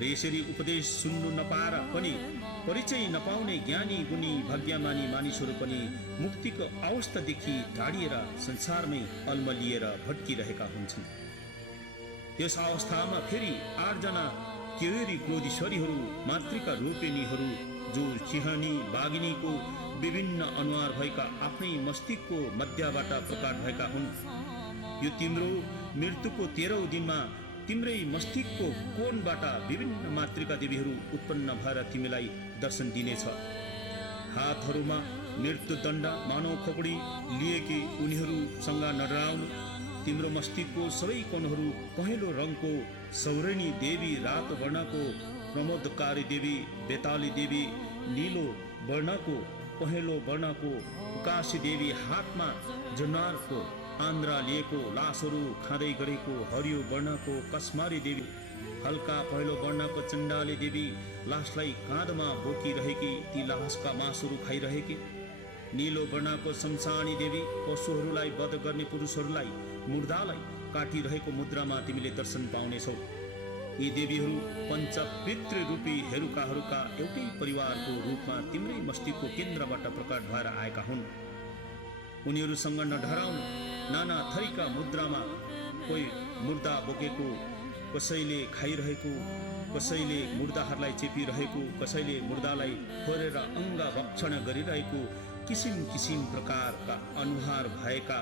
र यसरी उपदेश सुन्नु नपाएर पनि परिचय नपाउने ज्ञानी गुणी भाग्यमानी मानिसहरू पनि मुक्तिको अवस्थादेखि टाढिएर संसारमै अल्मलिएर भट्किरहेका हुन्छन्। त्यस अवस्थामा फेरि 8 जना केवरी क्रोधीश्वरीहरू मातृका रूपिणीहरू जो सिंहनी बाघिनीको विभिन्न अनुहार भएका आफ्नै मस्तिष्कको मध्यबाट प्रकट भएका हुन्। यो तिम्रो मृत्युको 13औं दिनमा तिम्रै मस्तिष्कको कोणबाट विभिन्न मातृका देवीहरू उत्पन्न भएर तिमीलाई दर्शन दिनेछ। हातहरूमा मृत्युदण्ड मानव खोपडी लिएकी उनीहरूसँग नडराउनु। तिम्रो मस्तिष्कको सबै कोणहरू पहेँलो रङको सौरेणी देवी, रातो वर्णको प्रमोदकारी देवी बेताली देवी, नीलो वर्णको पहेँलो वर्णको उकासी देवी, हातमा जनावरको आन्द्रा लिएको लासहरू खाँदै गरेको हरियो वर्णको कस्मारी देवी, हल्का पहेँलो वर्णको चण्डाली देवी, लासलाई काँधमा बोकिरहेकी ती लासका मासुहरू खाइरहेकी, नीलो वर्णको शमशानी देवी, पशुहरूलाई वध गर्ने पुरुषहरूलाई मुर्दालाई काटिरहेको मुद्रामा तिमीले दर्शन पाउनेछौ। यी देवीहरू पञ्चपितृ रूपी हेरुकाहरूका एउटै परिवारको रूपमा तिम्रै मस्तिष्कको केन्द्रबाट प्रकट भएर आएका हुन्। उनीहरूसँग नडराउनु। नाना थरीका मुद्रामा कोही मुर्दा बोकेको, कसैले खाइरहेको, कसैले मुर्दाहरूलाई चेपिरहेको, कसैले मुर्दालाई फोरेर अङ्ग भक्षण गरिरहेको किसिम किसिम प्रकारका अनुहार भएका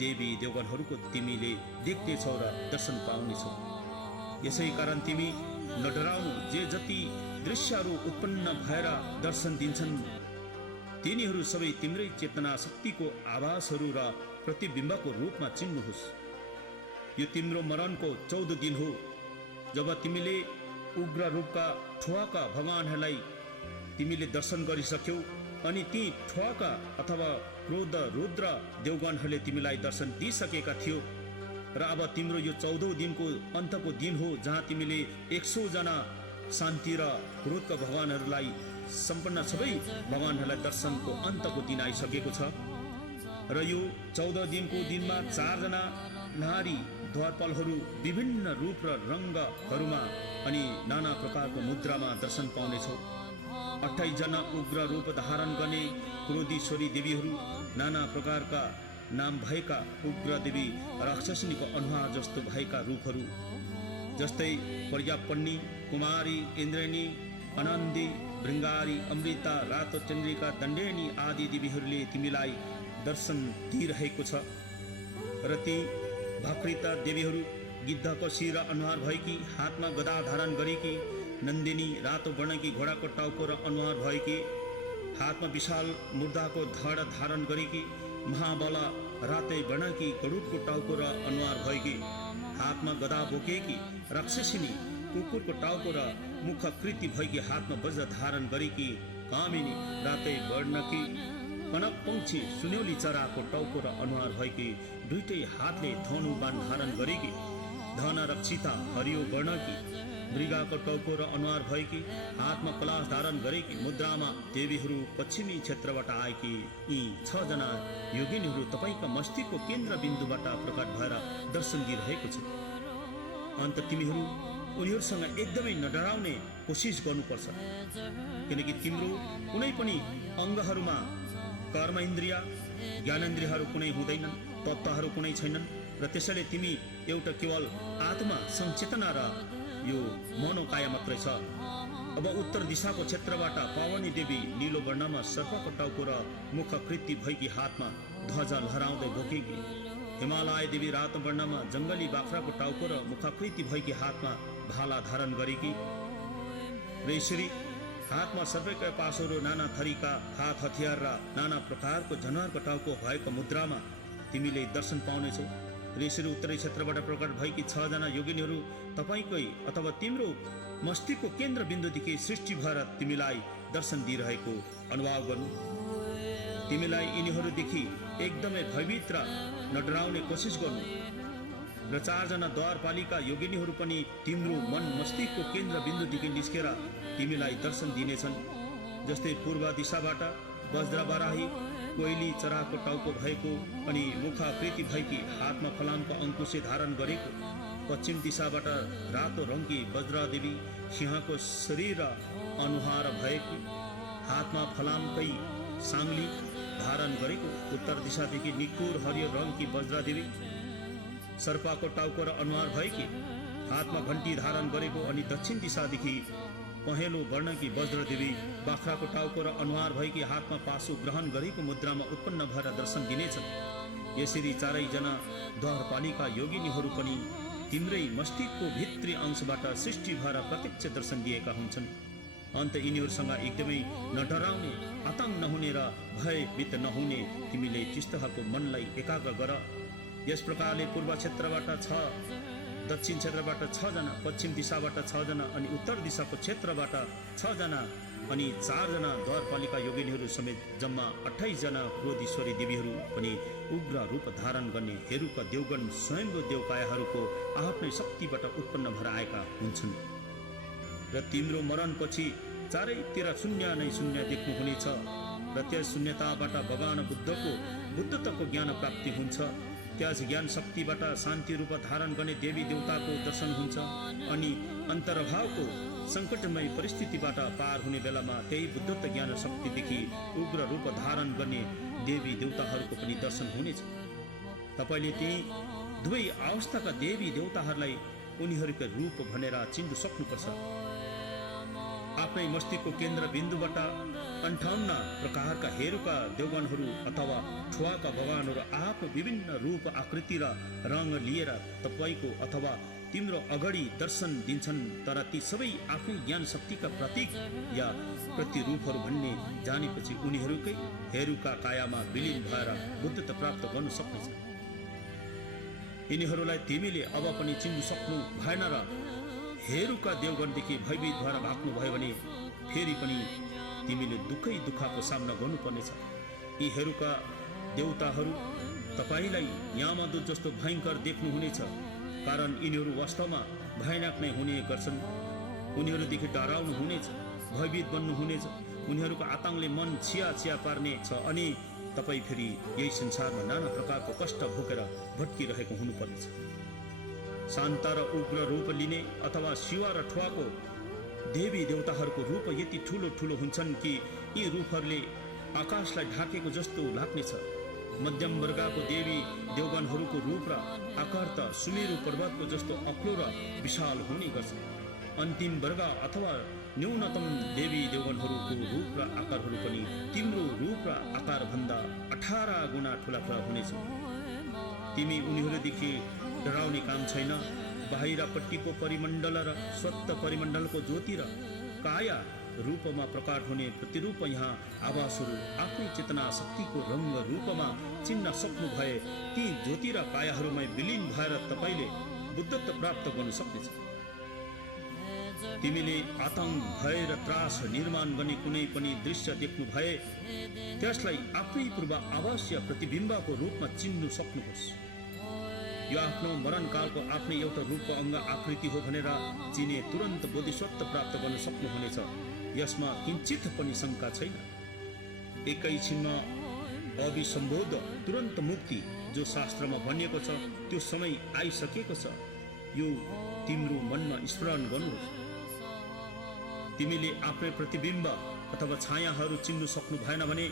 देवी देवगणहरूको तिमीले देख्नेछौ र दर्शन पाउनेछौ। यसै कारण तिमी नडराउनु। जे जति दृश्यहरू उत्पन्न भएर दर्शन दिन्छन् तिनीहरू सबै तिम्रै चेतना शक्तिको आभासहरू र प्रतिबिम्बको रूपमा चिन्नुहोस्। यो तिम्रो मरणको 14 दिन हो, जब तिमीले उग्र रूपका ठुवाका भगवानहरूलाई तिमीले दर्शन गरिसक्यौ अनि ती ठुवाका अथवा क्रोध रुद्र देवगणहरूले तिमीलाई दर्शन दिइसकेका थियो। र अब तिम्रो यो 14औं दिनको अन्तको दिन हो, जहाँ तिमीले 100 जना शान्ति र क्रोधका भगवानहरूलाई सम्पन्न सबै भगवानहरूलाई दर्शनको अन्तको दिन आइसकेको छ। र यो 14 दिनको दिनमा 4 जना नारी द्वारपालहरू विभिन्न रूप र रङ्गहरूमा अनि नाना प्रकारको मुद्रामा दर्शन पाउनेछौ। 28 जना उग्र रूप धारण गर्ने क्रोधीश्वरी देवीहरू, नाना प्रकारका नाम भएका उग्र देवी राक्षसनीको अनुहार जस्तो भएका रूपहरू, जस्तै प्रजापन्नी, कुमारी, इन्द्रेणी, अनन्दी, भृङ्गारी, अमृता, रातो चन्द्रिका, दण्डेनी आदि देवीहरूले तिमीलाई दर्शन दिइरहेको छ। र ती भाकृता देवीहरू गिद्धको शिर अनुहार भएकी, हातमा गदा धारण गरेकी, नन्दिनी रातो वर्णकी घोडाको टाउको र अनुहार भएकी, हातमा विशाल मुर्दाको धड धारण गरेकी, महाबला रातै वर्णकी गरुडको टाउको र अनुहार भएकी, हातमा गदा बोकेकी, राक्षसिनी कुकुरको टाउको र मुखकृति भएकी, हातमा वज्र धारण गरेकी, कामिनी रातै वर्णकी, कनक पंक्षी सुन्यौली चराको टाउको र अनुहार भएकी, दुईटै हातले धनु बाण धारण गरेकी, धन रक्षिता हरियो वर्णकी, मृगको टाउको र अनुहार भएकी, हातमा कलाश धारण गरेकी, मुद्रामा देवीहरू पश्चिमी क्षेत्रबाट आएकी यी 6 जना योगिनीहरू तपाईँका मस्तिष्कको केन्द्र बिन्दुबाट प्रकट भएर दर्शन दिइरहेको छ। अन्त तिमीहरू उनीहरूसँग एकदमै नडराउने कोसिस गर्नुपर्छ, किनकि तिम्रो कुनै पनि अङ्गहरूमा कर्म इन्द्रिय ज्ञानेन्द्रियहरू कुनै हुँदैनन्, तत्त्वहरू कुनै छैनन्। र त्यसैले तिमी एउटा केवल आत्मा संचेतना र यो मनोकाय मात्रै छ। अब उत्तर दिशाको क्षेत्रबाट पावनी देवी नीलो वर्णमा सर्पको टाउको र मुखकृति भएकी, हातमा ध्वजा लहराउँदै बोकेकी, हिमालय देवी रातो वर्णमा जङ्गली बाख्राको टाउको र मुखकृति भएकी, हातमा भाला धारण गरेकी, र यसरी हातमा सर्पका पासहरू, नाना थरीका हात हतियार र नाना प्रकारको जनावरको टाउको भएको मुद्रामा तिमीले दर्शन पाउनेछौ। र यसरी उत्तरी क्षेत्रबाट प्रकट भएकी 6 जना योगिनीहरू तपाईँकै अथवा तिम्रो मस्तिष्कको केन्द्र बिन्दुदेखि सृष्टि भएर तिमीलाई दर्शन दिइरहेको अनुभव गर्नु। तिमीलाई यिनीहरूदेखि एकदमै भयभीत र नडराउने कोसिस गर्नु। र 4 जना द्वारपालिका योगिनीहरू पनि तिम्रो मन मस्तिष्कको केन्द्र बिन्दुदेखि निस्केर तिमीलाई दर्शन दिनेछन्। जस्तै पूर्व दिशाबाट वज्रबराही कोइली चराको टाउको भएको अनि मुखाकृति भएकी, हातमा फलामको अङ्कुशे धारण गरेको, पश्चिम दिशाबाट रातो रङकी वज्रादेवी सिंहको शरीर र अनुहार भएको, हातमा फलामकै साङ्ली धारण गरेको, उत्तर दिशादेखि निकुर हरियो रङकी वज्रादेवी सर्पको टाउको र अनुहार भएकी, हातमा घण्टी धारण गरेको, अनि दक्षिण दिशादेखि पहेँलो वर्णकी वज्रदेवी बाख्राको टाउको र अनुहार भएकी, हातमा पाशु ग्रहण गरेको मुद्रामा उत्पन्न भएर दर्शन दिनेछन्। यसरी चारैजना द्वारपालिका योगिनीहरू पनि तिम्रै मस्तिष्कको भित्री अंशबाट सृष्टि भएर प्रत्यक्ष दर्शन दिएका हुन्छन्। अन्त यिनीहरूसँग एकदमै नडराउने, आतंक नहुने र भयभीत नहुने तिमीले चित्तको मनलाई एकाग्र गर। यस प्रकारले पूर्व क्षेत्रबाट 6, दक्षिण क्षेत्रबाट 6 जना, पश्चिम दिशाबाट 6 जना, अनि उत्तर दिशाको क्षेत्रबाट 6 जना, अनि 4 जना द्वारपालिका योगिनीहरू समेत जम्मा 28 जना क्रोधीश्वरी देवीहरू पनि उग्र रूप धारण गर्ने हेरुका देवगण स्वयंभू देवकायाहरूको आफ्नै शक्तिबाट उत्पन्न भएर आएका हुन्छन्। र तिम्रो मरणपछि चारैतिर शून्य नै शून्य देख्नुहुनेछ, र त्यस शून्यताबाट भगवान बुद्धत्वको ज्ञान प्राप्ति हुन्छ। त्यस ज्ञान शक्तिबाट शान्ति रूप धारण गर्ने देवी देवताको दर्शन हुन्छ, अनि अन्तर्भावको सङ्कटमय परिस्थितिबाट पार हुने बेलामा त्यही बुद्धत्व ज्ञान शक्तिदेखि उग्र रूप धारण गर्ने देवी देवताहरूको पनि दर्शन हुनेछ। तपाईँले त्यही दुवै अवस्थाका देवी देवताहरूलाई उनीहरूका रूप भनेर चिन्न सक्नुपर्छ। आफ्नै मस्तिष्कको केन्द्र बिन्दुबाट 58 प्रकारका हेरुका देवगणहरू अथवा ठुवाका भगवानहरू आफ्नो विभिन्न रूप आकृति र रङ लिएर तपाईँको अथवा तिम्रो अगाडि दर्शन दिन्छन्, तर ती सबै आफ्नै ज्ञान शक्तिका प्रतीक या प्रतिरूपहरू भन्ने जानेपछि उनीहरूकै हेरुका कायामा विलिन भएर बुद्धत्व प्राप्त गर्न सक्नेछ। यिनीहरूलाई तिमीले अब पनि चिन्न सक्नु भएन र हेरुका देवगणदेखि भयभीत भएर भाग्नु भयो भने फेरि पनि तिमीले दुःखको सामना गर्नुपर्नेछ। यी हेरुका देवताहरू तपाईँलाई यामदूत जस्तो भयङ्कर देख्नुहुनेछ, कारण यिनीहरू वास्तवमा भयानक नै हुने गर्छन्। उनीहरूदेखि डराउनु हुनेछ, भयभीत बन्नुहुनेछ, उनीहरूको आतङ्कले मन छिया पार्ने छ, अनि तपाईँ फेरि यही संसारमा नाना प्रकारको कष्ट भोगेर भट्किरहेको हुनुपर्नेछ। शान्त र उग्र रूप लिने अथवा शिवा र ठुवाको देवी देवताहरूको रूप यति ठुलो ठुलो हुन्छन् कि यी रूपहरूले आकाशलाई ढाकेको जस्तो लाग्नेछ। मध्यम वर्गको देवी देवगणहरूको रूप र आकार त सुमेरु पर्वतको जस्तो अग्लो र विशाल हुने गर्छ। अन्तिम वर्ग अथवा न्यूनतम देवी देवगणहरूको रूप र आकारहरू पनि तिम्रो रूप र आकार भन्दा 18 गुणा ठुला हुनेछ। तिमी उनीहरूदेखि डराउने काम छैन। बाहिरपट्टिको परिमण्डल र स्वत परिमण्डलको ज्योति र काया रूपमा प्रकट हुने प्रतिरूप यहाँ आवासहरू आफ्नै चेतना शक्तिको रङ्ग रूपमा चिन्न सक्नु भए ती ज्योति र कायाहरूमा विलिन भएर तपाईँले बुद्धत्व प्राप्त गर्न सक्नेछ। तिमीले आतंक, भय र त्रास निर्माण गर्ने कुनै पनि दृश्य देख्नु भए त्यसलाई आफ्नै पूर्व आवास या प्रतिबिम्बको रूपमा चिन्नु सक्नुहोस्। यो आफ्नो मरणकालको आफ्नै एउटा रूपको अङ्ग आकृति हो भनेर चिने तुरन्त बोधिसत्व प्राप्त गर्न सक्नुहुनेछ। यसमा किञ्चित पनि शङ्का छैन। एकैछिनमा अभिसम्बोध तुरन्त मुक्ति जो शास्त्रमा भनिएको छ त्यो समय आइसकेको छ। यो तिम्रो मनमा स्मरण गर्नुहोस्। तिमीले आफ्नै प्रतिबिम्ब अथवा छायाहरू चिन्न सक्नु भएन भने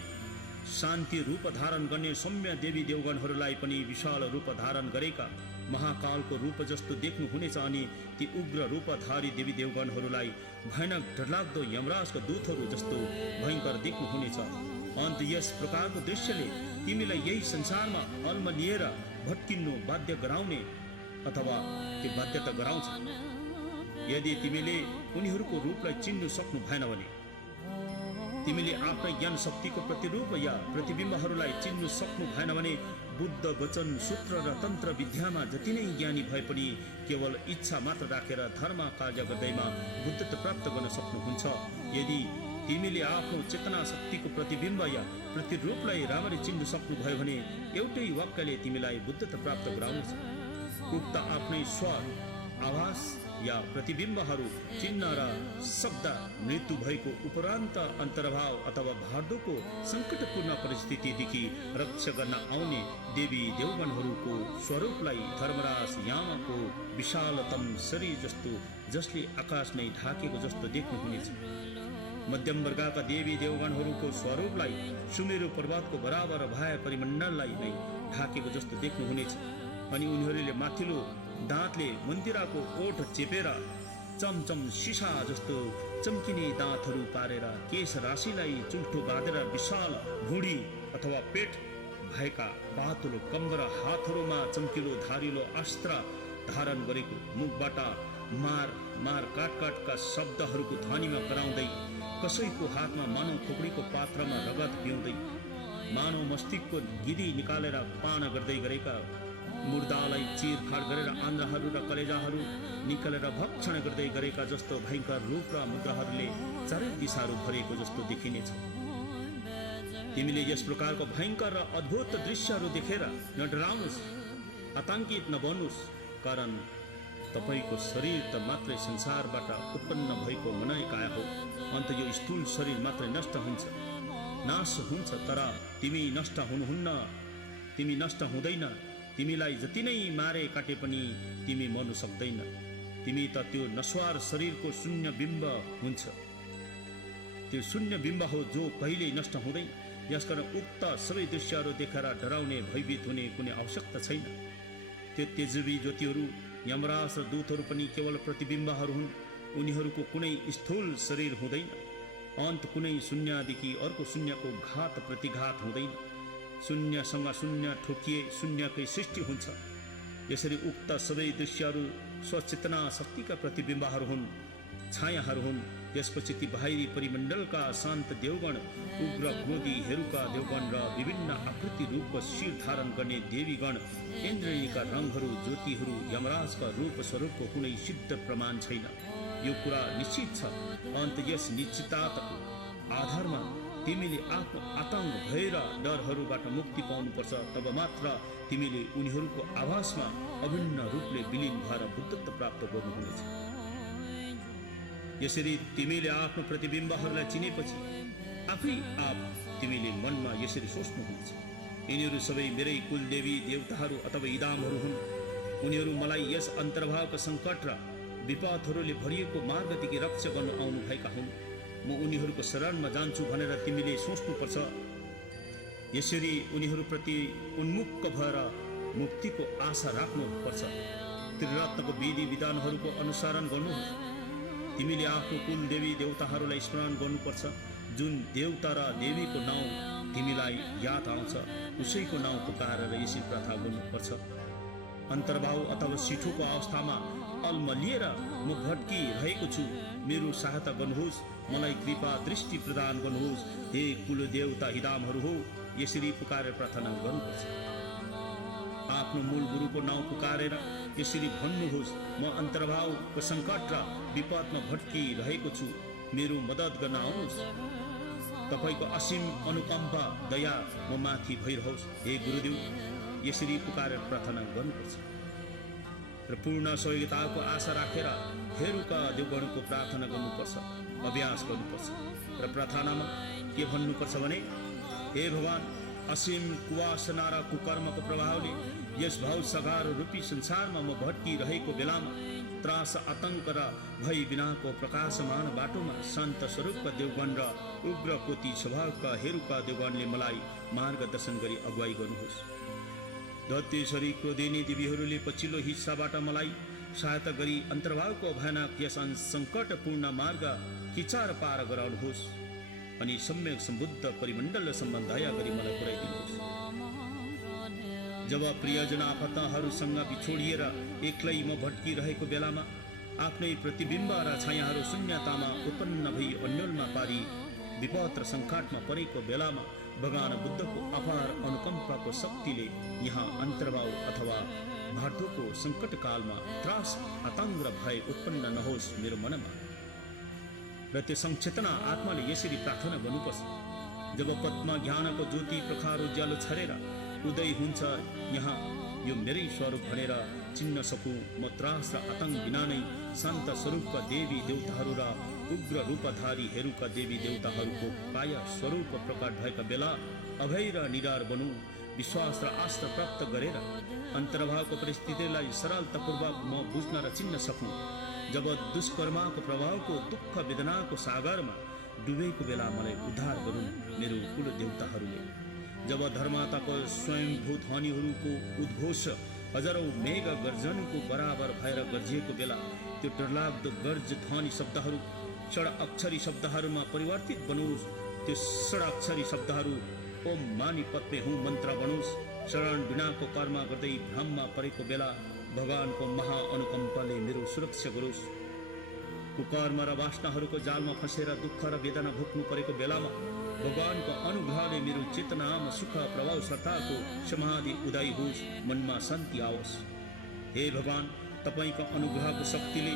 शान्ति रूप धारण गर्ने सौम्य देवी देवगणहरूलाई पनि विशाल रूप धारण गरेका महाकालको रूप जस्तो देख्नुहुनेछ, अनि ती उग्र रूपधारी देवी देवगणहरूलाई भयानक डरलाग्दो यमराजका दूतहरू जस्तो भयङ्कर देख्नुहुनेछ। अन्त यस प्रकारको दृश्यले तिमीलाई यही संसारमा अल्मलिएर भट्किनु बाध्य गराउने अथवा त्यो बाध्यता गराउँछ। यदि तिमीले उनीहरूको रूपलाई चिन्न सक्नु भएन भने तिमीले आफ्नै ज्ञान शक्तिको प्रतिरूप या प्रतिबिम्बहरूलाई चिन्न सक्नु भएन भने बुद्ध वचन, सूत्र र तन्त्र विद्यामा जति नै ज्ञानी भए पनि केवल इच्छा मात्र राखेर धर्म कार्य गर्दैमा बुद्धत्व प्राप्त गर्न सक्नुहुन्छ। यदि तिमीले आफ्नो चेतना शक्तिको प्रतिबिम्ब या प्रतिरूपलाई राम्ररी चिन्न सक्नुभयो भने एउटै वाक्यले तिमीलाई बुद्धत्व प्राप्त गराउनेछ। उक्त आफ्नै स्वर, आवाज या प्रतिबिम्बहरू चिन्ह र शब्द मृत्यु भएको उपरान्त अन्तर्भाव अथवा भार्दोको सङ्कटपूर्ण परिस्थितिदेखि रक्षा गर्न आउने देवी देवगणहरूको स्वरूपलाई धर्मराज यामको विशालतम शरीर जस्तो जसले आकाश नै ढाकेको जस्तो देख्नुहुनेछ। मध्यम वर्गका देवी देवगणहरूको स्वरूपलाई सुमेरु पर्वतको बराबर भए परिमण्डललाई नै ढाकेको जस्तो देख्नुहुनेछ। अनि उनीहरूले माथिल्लो दाँतले मन्दिराको ओठ चेपेर चमचम सिसा जस्तो चम्किने दाँतहरू पारेर केश राशिलाई चुल्ठो बाँधेर विशाल भुँडी अथवा पेट भएका पातलो कम्बर हातहरूमा चम्किलो धारिलो अस्त्र धारण गरेको मुखबाट मार मार काटका शब्दहरूको ध्वनिमा कराउँदै कसैको हातमा मानव खोपडीको पात्रमा रगत पिउँदै मानव मस्तिष्कको गिदी निकालेर पान गर्दै गरेका मुर्दालाई चिरफाड गरेर आन्द्राहरू र कलेजाहरू निकालेर भक्षण गर्दै गरेका जस्तो भयङ्कर रूप र मुद्राहरूले चारै दिशाहरू भरिएको जस्तो देखिनेछ। तिमीले यस प्रकारको भयङ्कर र अद्भुत दृश्यहरू देखेर नडराउनुस्, आतङ्कित नबन्नुस्, कारण तपाईको शरीर त मात्रै संसारबाट उत्पन्न भएको मनैकाया हो। अन्त यो स्थूल शरीर मात्रै नष्ट हुन्छ, नाश हुन्छ, तर तिमी नष्ट हुनुहुन्न, तिमी नष्ट हुँदैन। तिमीलाई जति नै मारे काटे पनि तिमी मर्नु सक्दैन। तिमी त त्यो नश्वर शरीरको शून्य बिम्ब हुन्छ, त्यो शून्य बिम्ब हो जो कहिल्यै नष्ट हुँदैन। यसकारण उक्त सबै दृश्यहरू देखेर डराउने भयभीत हुने कुनै आवश्यकता छैन। त्यो तेजवी ज्योतिहरू यमराज र दूतहरू पनि केवल प्रतिबिम्बहरू हुन्। उनीहरूको कुनै स्थूल शरीर हुँदैन। अन्त कुनै शून्यदेखि अर्को शून्यको घात प्रतिघात हुँदैन। शून्यसँग शून्य ठोकिए शून्यकै सृष्टि हुन्छ। यसरी उक्त सबै दृश्यहरू स्वचेतना शक्तिका प्रतिबिम्बहरू हुन्, छायाहरू हुन्। त्यसपछि ती बाहिरी परिमण्डलका शान्त देवगण, उग्र क्रोधी हेरुका देवगण र विभिन्न आकृति रूपको शिर धारण गर्ने देवीगण, इन्द्रियका रङहरू, ज्योतिहरू, यमराजका रूप स्वरूपको कुनै सिद्ध प्रमाण छैन। यो कुरा निश्चित छ। अन्त यस निश्चितताको आधारमा तिमीले आफ्नो आतङ्क भय र डरहरूबाट मुक्ति पाउनुपर्छ। तब मात्र तिमीले उनीहरूको आभासमा अभिन्न रूपले विलिन भएर बुद्धत्व प्राप्त गर्नुहुनेछ। यसरी तिमीले आफ्नो प्रतिबिम्बहरूलाई चिनेपछि आफै आप तिमीले मनमा यसरी सोच्नुहुनेछ, यिनीहरू सबै मेरै कुलदेवी देवताहरू अथवा इदामहरू हुन्। उनीहरू मलाई यस अन्तर्भावका सङ्कट र विपदहरूले भरिएको मार्गदेखि रक्षा गर्न आउनुभएका हुन्। म उनीहरूको शरणमा जान्छु भनेर तिमीले सोच्नुपर्छ। यसरी उनीहरूप्रति उन्मुख भएर मुक्तिको आशा राख्नुपर्छ। त्रिरत्नको विधि विधानहरूको अनुसरण गर्नुहोस्। तिमीले आफ्नो कुल देवी देवताहरूलाई स्मरण गर्नुपर्छ। जुन देवता र देवीको नाउँ तिमीलाई याद आउँछ उसैको नाउँ पुकारेर यसरी प्रार्थना गर्नुपर्छ। अन्तर्भाव अथवा सिठोको अवस्थामा अल्मलिएर म भट्किरहेको छु, मेरो सहायता गर्नुहोस्, मलाई कृपा दृष्टि प्रदान गर्नुहोस्, हे कुल देवता हिदामहरू हो, यसरी पुकारेर प्रार्थना गर्नुपर्छ। आफ्नो मूल गुरुको नाउँ पुकारेर यसरी भन्नुहोस्, म अन्तर्भावको सङ्कट र विपदमा भट्किरहेको छु, मेरो मद्दत गर्न आउनुहोस्। तपाईँको असीम अनुकम्पा दया म माथि भइरहोस्, हे गुरुदेव, यसरी पुकारेर प्रार्थना गर्नुपर्छ। र पूर्ण सहयोगिताको आशा राखेर हेरुका देवगणको प्रार्थना गर्नुपर्छ, अभ्यास गर्नुपर्छ। र प्रार्थनामा के भन्नुपर्छ भने, हे भगवान, असीम कुवासना र कुकर्मको प्रभावले यस भाव सगार रूपी संसारमा म भट्किरहेको बेलामा त्रास आतङ्क र भय बिनाको प्रकाशमान बाटोमा शान्त स्वरूपका देवगण र उग्र कोटी स्वभावका हेरुका देवगणले मलाई मार्गदर्शन गरी अगुवाई गर्नुहोस्। धत्येश्वरी क्रोधिनी देवीहरूले पछिल्लो हिस्साबाट मलाई सहायता गरी अन्तर्भावको भयानक यस सङ्कटपूर्ण मार्ग किचार पार गराउनुहोस् अनि सम्यक सम्बुद्ध परिमण्डलसम्म दया गरी मलाई पुर्याइदिनुहोस्। जब प्रियजन आफन्तहरूसँग बिछोडिएर एक्लै म भट्किरहेको बेलामा आफ्नै प्रतिबिम्ब र छायाहरू शून्यतामा उत्पन्न भई अन्यलमा पारी विपद र सङ्कटमा परेको बेलामा भगवान बुद्धको अपार अनुकम्पाको शक्तिले यहाँ अन्तर्भाव अथवा भार्दोको सङ्कटकालमा त्रास आतङ्क र भय उत्पन्न नहोस् मेरो मनमा। र त्यो सङ्चेतना आत्माले यसरी प्रार्थना गर्नुपर्छ, जब पद्म ज्ञानको ज्योति प्रखर उज्यालो छरेर उदय हुन्छ, यहाँ यो मेरै स्वरूप भनेर चिन्न सकूँ, म त्रास र आतङ्क बिना नै शान्त स्वरूपका देवी देवताहरू र उग्र रूपधारीहरूका देवी देवताहरूको काया स्वरूप प्रकट भएका बेला अभय र निडर बनु, विश्वास र आस्था प्राप्त गरेर अन्तर्भावको परिस्थितिलाई सरलतापूर्वक म बुझ्न र चिन्न सकूँ। जब दुष्कर्मको प्रभावको दुःख वेदनाको सागरमा डुबेको बेला मलाई उद्धार गरून् मेरो कुल देवताहरूले। जब धर्माताको स्वयंभूत ध्वनिहरूको उद्घोष हजारौँ मेघ गर्जनको बराबर भएर गर्जिएको बेला त्यो डरलाग्दो गर्ज ध्वनि शब्दहरू षडाक्षरी शब्दहरूमा परिवर्तित बनोस्। त्यो षडाक्षरी शब्दहरू ओम मानी पद्मे हुँ मन्त्र बनोस्। शरण बिनाको कर्म गर्दै भ्रममा परेको बेला भगवानको महाअनुकम्पले मेरो सुरक्षा गरोस्। कुकर्म र वासनाहरूको जालमा फँसेर दुःख र वेदना भोग्नु परेको बेलामा भगवानको अनुग्रहले मेरो चेतनामा सुख प्रभाव श्रद्धाको समाधि उदय होस्, मनमा शान्ति आओस्। हे भगवान, तपाईँको अनुग्रहको शक्तिले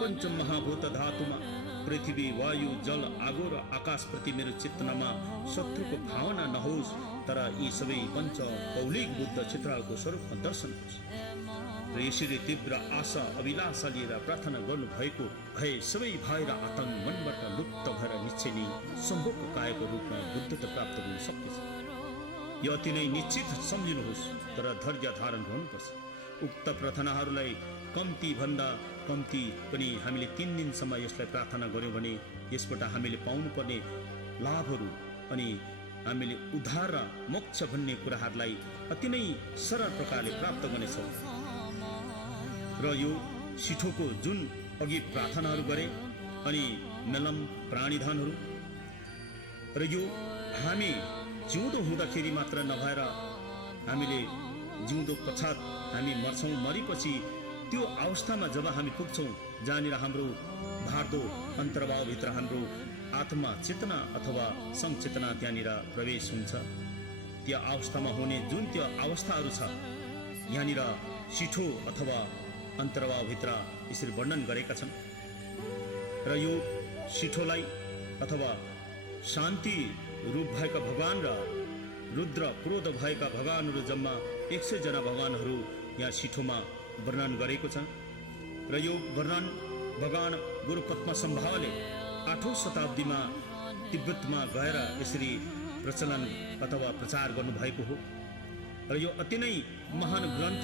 पञ्च महाभूत धातुमा पृथ्वी, वायु, जल, आगो र आकाशप्रति मेरो चेतनामा शत्रुको भावना नहोस्, तर यी सबै पञ्च कौलिक बुद्ध चित्रको स्वरूपमा दर्शन होस्। र यसरी तीव्र आशा अभिलाषा लिएर प्रार्थना गर्नुभएको भए सबै भय र आतङ्क मनबाट लुप्त भएर निश्चय नै सम्भवको कायको रूपमा बुद्धता प्राप्त गर्न सक्नेछ। यो अति नै निश्चित सम्झिनुहोस्, तर धैर्य धारण गर्नुपर्छ। उक्त प्रार्थनाहरूलाई कम्ती भन्दा कम्ती पनि हामीले 3 दिनसम्म यसलाई प्रार्थना गर्यौँ भने यसबाट हामीले पाउनुपर्ने लाभहरू अनि हामीले उद्धार र मोक्ष भन्ने कुराहरूलाई अति नै सरल प्रकारले प्राप्त गर्नेछौँ। र यो सिठोको जुन अघि प्रार्थनाहरू गरे अनि नलम प्राणीधनहरू र यो हामी जिउँदो हुँदाखेरि मात्र नभएर हामीले जिउँदो पश्चात हामी मर्छौँ, मरेपछि त्यो अवस्थामा जब हामी पुग्छौँ जहाँनिर हाम्रो भार्दो अन्तर्भावभित्र हाम्रो आत्मा चेतना अथवा संचेतना त्यहाँनिर प्रवेश हुन्छ। त्यो अवस्थामा हुने जुन त्यो अवस्थाहरू छ यहाँनिर सिठो अथवा अन्तर्भावभित्र यसरी वर्णन गरेका छन्। र यो सिठोलाई अथवा शान्ति रूप भएका भगवान र रुद्र क्रोध भएका भगवानहरू जम्मा 100 जना भगवानहरू यहाँ सिठोमा वर्णन गरेको छ। र यो वर्णन भगवान गुरु पद्मसम्भवले 8औं शताब्दीमा तिब्बतमा गएर यसरी प्रचलन अथवा प्रचार गर्नुभएको हो। र यो अति नै महान ग्रन्थ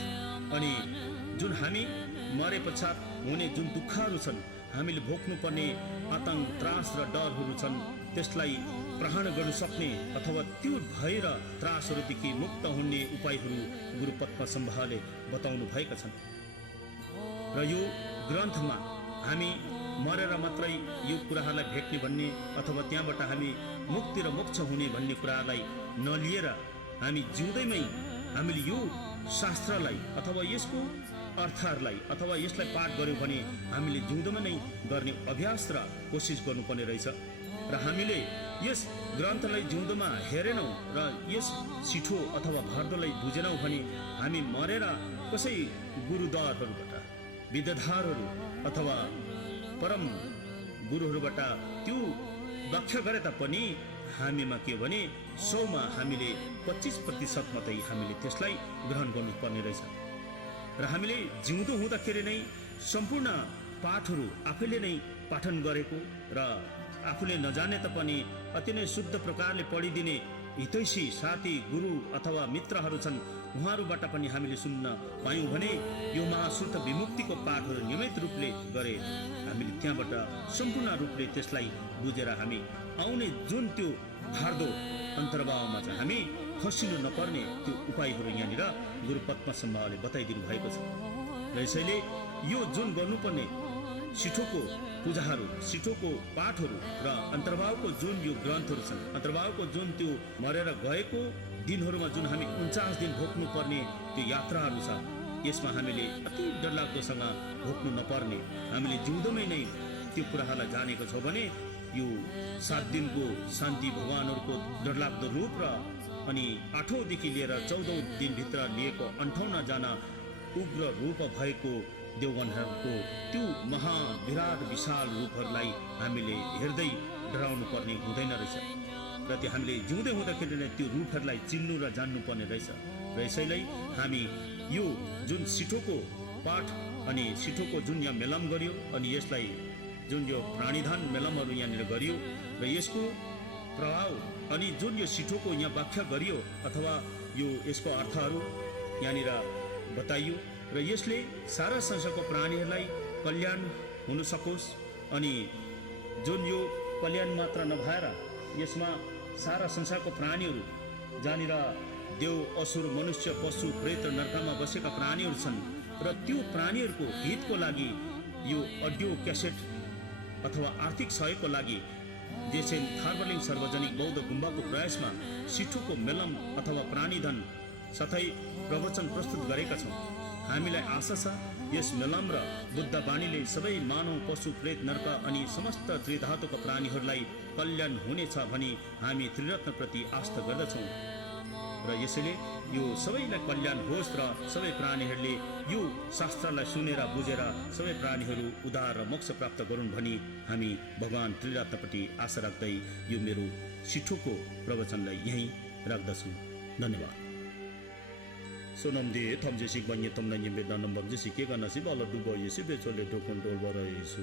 अनि जुन हामी मरे पश्चात हुने जुन दुःखहरू छन्, हामीले भोग्नुपर्ने आतङ्क त्रास र डरहरू छन्, त्यसलाई प्रहण गर्न सक्ने अथवा त्यो भय र त्रासहरूदेखि मुक्त हुने उपायहरू गुरु पद्मसम्भवले बताउनु भएका छन्। र यो ग्रन्थमा हामी मरेर मात्रै यो कुराहरूलाई भेट्ने भन्ने अथवा त्यहाँबाट हामी मुक्ति र मोक्ष हुने भन्ने कुरालाई नलिएर हामी जिउँदैमै हामीले यो शास्त्रलाई अथवा यसको अर्थहरूलाई अथवा यसलाई पाठ गर्यौँ भने हामीले जिउँदोमा नै गर्ने अभ्यास र कोसिस गर्नुपर्ने रहेछ। र हामीले यस ग्रन्थलाई जिउँदोमा हेरेनौँ र यस सिठो अथवा भार्दोलाई बुझेनौँ भने हामी मरेर कसै गुरुद्वारहरूबाट विद्याधरहरू अथवा परम गुरुहरूबाट त्यो व्याख्या गरे तापनि हामीमा के भने 100मा हामीले 25% मात्रै हामीले त्यसलाई ग्रहण गर्नुपर्ने रहेछ। र हामीले जिउँदो हुँदाखेरि नै सम्पूर्ण पाठहरू आफैले नै पाठन गरेको र आफूले नजाने तापनि अति नै शुद्ध प्रकारले पढिदिने हितैषी साथी गुरु अथवा मित्रहरू छन्, उहाँहरूबाट पनि हामीले सुन्न पायौँ भने यो महाशुद्ध विमुक्तिको पाठहरू नियमित रूपले गरे हामीले त्यहाँबाट सम्पूर्ण रूपले त्यसलाई बुझेर हामी आउने जुन त्यो भार्दो अन्तर्भावमा चाहिँ हामी खसिनु नपर्ने त्यो उपायहरू यहाँनिर गुरु पद्मसम्भवले बताइदिनु भएको छ। र यसैले यो जुन गर्नुपर्ने सिठोको पूजाहरू, सिठोको पाठहरू र अन्तर्भावको जुन यो ग्रन्थहरू छन्, अन्तर्भावको जुन त्यो मरेर गएको दिनहरूमा जुन हामी 49 दिन भोग्नुपर्ने त्यो यात्राहरू छ, यसमा हामीले अति डरलाग्दोसँग भोग्नु नपर्ने, हामीले जिउँदोमै नै त्यो कुराहरूलाई जानेको छौँ भने यो 7 दिनको शान्ति भगवानहरूको डरलाग्दो रूप र अनि 8औँदेखि लिएर 14औँ दिनभित्र लिएको 58 जना उग्र रूप भएको देवगणहरूको त्यो महाविराट विशाल रूपहरूलाई हामीले हेर्दै डराउनु पर्ने हुँदैन रहेछ। र त्यो हामीले जिउँदै हुँदाखेरि नै त्यो रूपहरूलाई चिन्नु र जान्नु पर्ने रहेछ। र यसैले हामी यो जुन सिठोको पाठ अनि सिठोको जुन यहाँ मेलम गरियो अनि यसलाई जुन यो प्राणीधन मेलमहरू यहाँनिर गरियो र यसको प्रभाव अनि जुन यो सिठोको यहाँ व्याख्या गरियो अथवा यो यसको अर्थहरू यहाँनिर बताइयो र यसले सारा संसारको प्राणीहरूलाई कल्याण हुन सकोस् अनि जुन यो कल्याण मात्र नभएर यसमा सारा संसारको प्राणीहरू जहाँनिर देव असुर मनुष्य पशु प्रेत र नरकमा बसेका प्राणीहरू छन् र त्यो प्राणीहरूको हितको लागि यो अडियो क्यासेट अथवा आर्थिक सहयोगको लागि जेसेन थार्बलिङ सार्वजनिक बौद्ध गुम्बाको प्रयासमा सिठोको मेलम अथवा प्राणीधन साथै प्रवचन प्रस्तुत गरेका छौँ। हामीलाई आशा छ यस मेलम र बुद्ध बाणीले सबै मानव पशु प्रेत नरक अनि समस्त त्रिधातुका प्राणीहरूलाई कल्याण हुनेछ भनी हामी त्रिरत्नप्रति आस्था गर्दछौँ र यसैले यो सबैलाई कल्याण होस् र सबै प्राणीहरूले यो शास्त्रलाई सुनेर बुझेर सबै प्राणीहरू उद्धार र मोक्ष प्राप्त गरून् भनी हामी भगवान त्रिरत्नप्रति आशा राख्दै यो मेरो सिठोको प्रवचनलाई यहीँ राख्दछु। धन्यवाद। सोनमदे थम्जेसिक बन्ये तम्ना यम्बे दानम बम्जेसिक के गर्नसी बल डुबो येसी बेचोले डोकन डोल बराइसु।